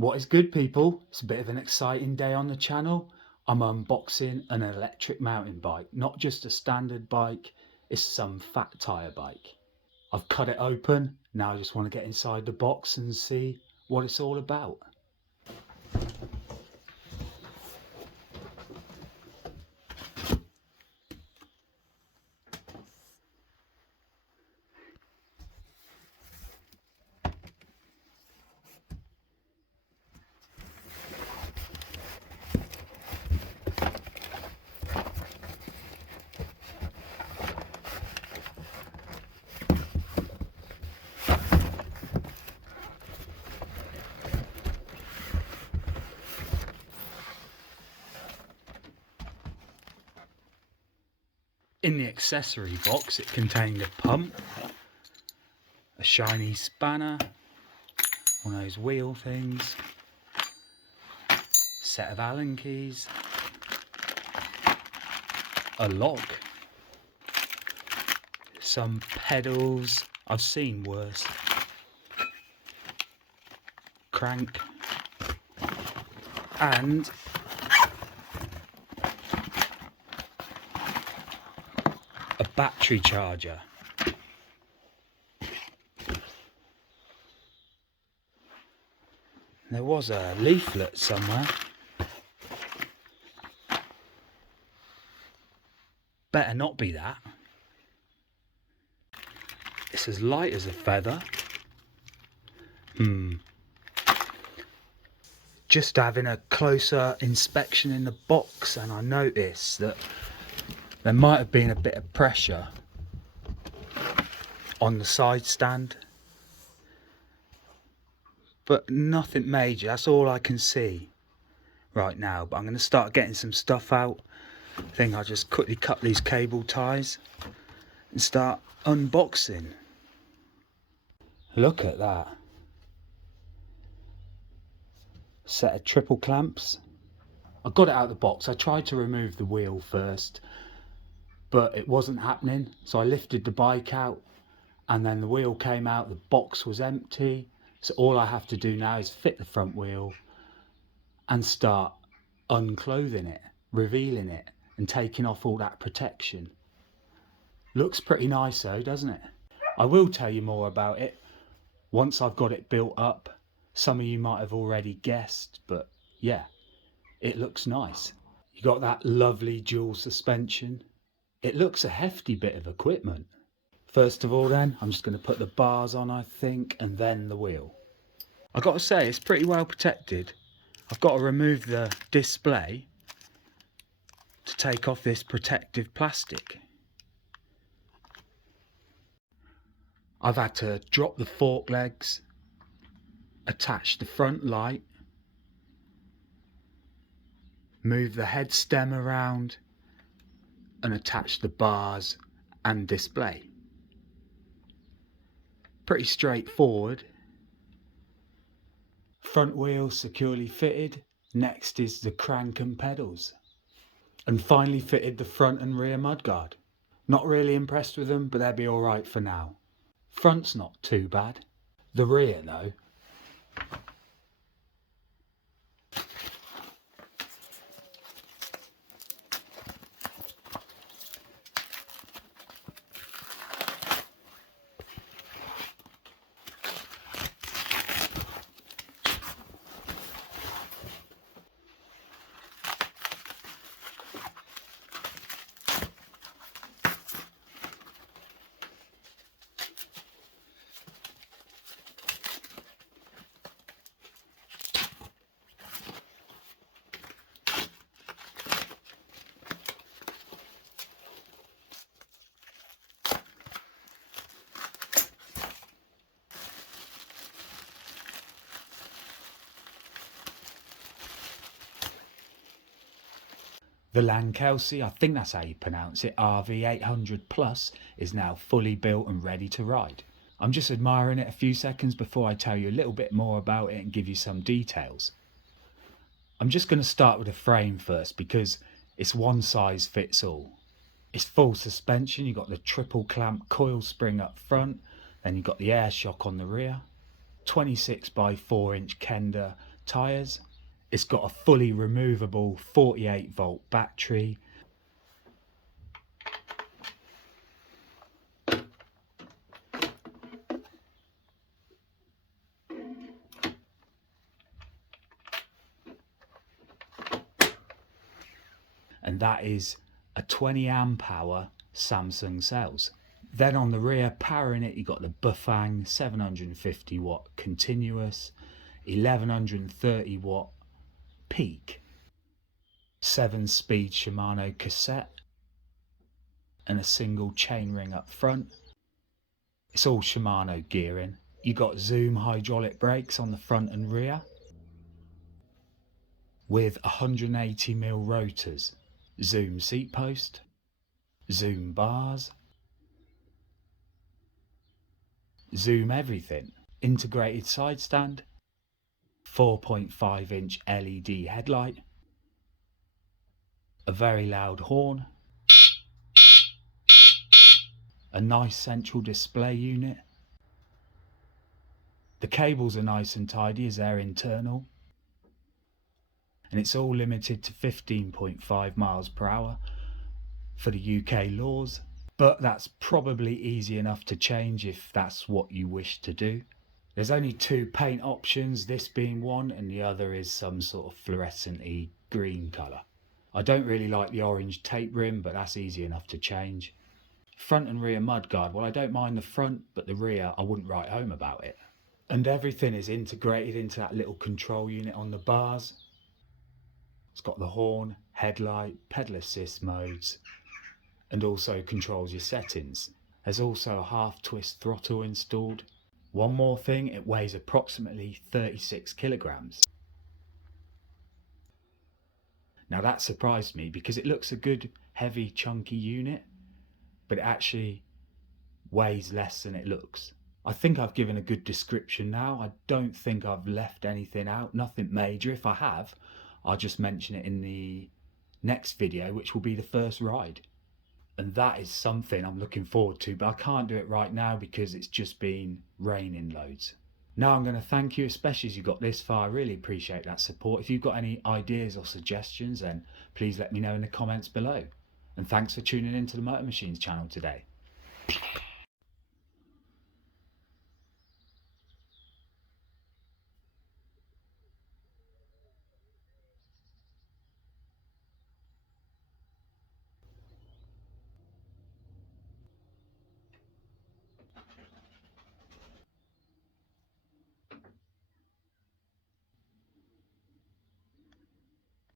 What is good, people? It's a bit of an exciting day on the channel. I'm unboxing an electric mountain bike, not just a standard bike, it's some Fat Tyre bike. I've cut it open, now I just want to get inside the box and see what it's all about. In the accessory box it contained a pump, a shiny spanner, one of those wheel things, a set of Allen keys, a lock, some pedals, I've seen worse, crank, and a battery charger. There was a leaflet somewhere. Better not be that. It's as light as a feather. Just having a closer inspection in the box, and I noticed that there might have been a bit of pressure on the side stand, but nothing major. That's all I can see right now, but I'm going to start getting some stuff out. I think I'll just quickly cut these cable ties and start unboxing. Look at that. Set of triple clamps. I got it out of the box. I tried to remove the wheel first, but it wasn't happening, so I lifted the bike out and then the wheel came out, the box was empty, so all I have to do now is fit the front wheel and start unclothing it, revealing it and taking off all that protection. Looks pretty nice though, doesn't it? I will tell you more about it once I've got it built up. Some of you might have already guessed, but yeah, it looks nice. You got that lovely dual suspension. It looks a hefty bit of equipment. First of all then, I'm just going to put the bars on, I think, and then the wheel. I've got to say, it's pretty well protected. I've got to remove the display to take off this protective plastic. I've had to drop the fork legs, attach the front light, move the head stem around, and attach the bars and display. Pretty straightforward. Front wheel securely fitted. Next is the crank and pedals. And finally fitted the front and rear mudguard. Not really impressed with them, but they'll be alright for now. Front's not too bad. The rear though. The Lankeleisi, I think that's how you pronounce it, RV800 Plus is now fully built and ready to ride. I'm just admiring it a few seconds before I tell you a little bit more about it and give you some details. I'm just going to start with the frame first because it's one size fits all. It's full suspension, you've got the triple clamp coil spring up front, then you've got the air shock on the rear, 26 by 4 inch Kenda tyres. It's got a fully removable 48-volt battery. And that is a 20 amp hour Samsung cells. Then on the rear, powering it, you got the Bufang 750 watt continuous, 1130 watt peak, 7-speed Shimano cassette, and a single chainring up front. It's all Shimano gearing. You got Zoom hydraulic brakes on the front and rear with 180mm rotors, Zoom seat post, Zoom bars, Zoom everything, integrated side stand, 4.5-inch LED headlight, a very loud horn, a nice central display unit. The cables are nice and tidy as they're internal, and it's all limited to 15.5 miles per hour for the UK laws, but that's probably easy enough to change if that's what you wish to do. There's only 2 paint options, this being one and the other is some sort of fluorescent-y green colour. I don't really like the orange tape rim, but that's easy enough to change. Front and rear mudguard, well, I don't mind the front, but the rear I wouldn't write home about it. And everything is integrated into that little control unit on the bars. It's got the horn, headlight, pedal assist modes, and also controls your settings. There's also a half twist throttle installed. One more thing, it weighs approximately 36 kilograms. Now that surprised me because it looks a good heavy chunky unit, but it actually weighs less than it looks. I think I've given a good description now. I don't think I've left anything out, nothing major. If I have, I'll just mention it in the next video, which will be the first ride. And that is something I'm looking forward to, but I can't do it right now because it's just been raining loads. Now I'm going to thank you, especially as you got this far. I really appreciate that support. If you've got any ideas or suggestions, then please let me know in the comments below. And thanks for tuning in to the Motor Machines channel today.